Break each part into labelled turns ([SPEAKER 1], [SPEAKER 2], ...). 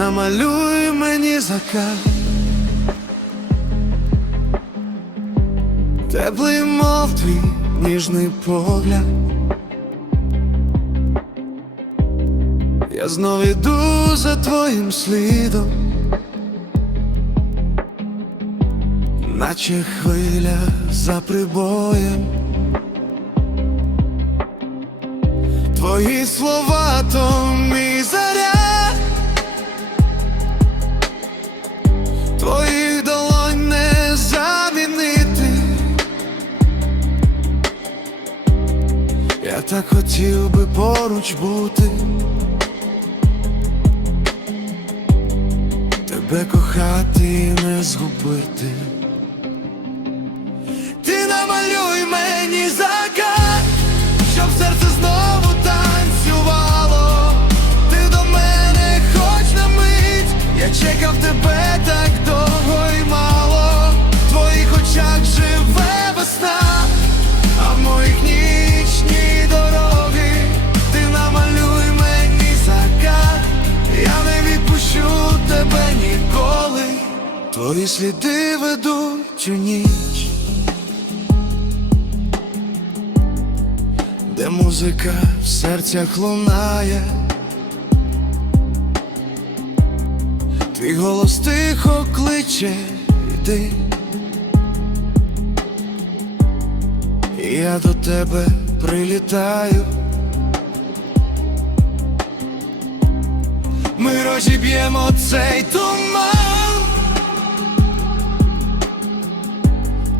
[SPEAKER 1] намалюй мені закат. Теплий мов твій ніжний погляд. Я знов іду за твоїм слідом, наче хвиля за прибоєм. Твої слова то так хотів би поруч бути. Тебе кохати і не згубити. Ти намалюй мені закат тебе ніколи, твої сліди ведуть у ніч. де музика в серцях лунає, твій голос тихо кличе, йди, і я до тебе прилітаю. Ми розіб'ємо цей туман,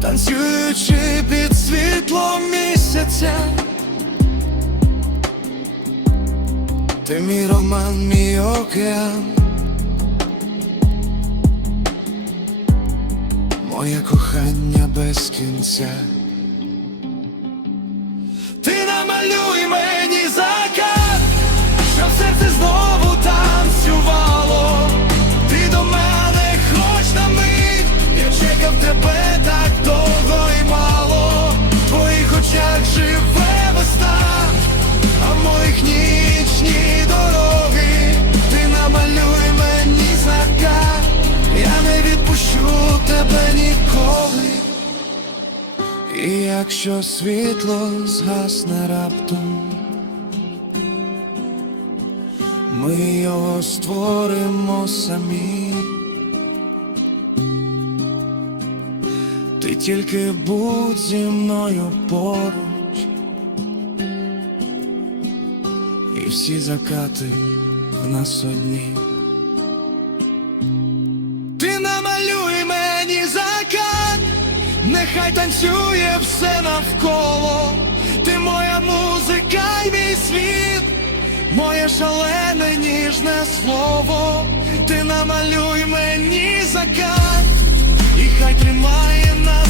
[SPEAKER 1] танцюючи під світлом місяця. Ти мій роман, мій океан, моє кохання без кінця. Якщо світло згасне раптом, ми його створимо самі. Ти тільки будь зі мною поруч, і всі закати в нас одні. Нехай танцює все навколо. Ти моя музика й мій світ, моє шалене ніжне слово. Ти намалюй мені закат, і хай тримає нас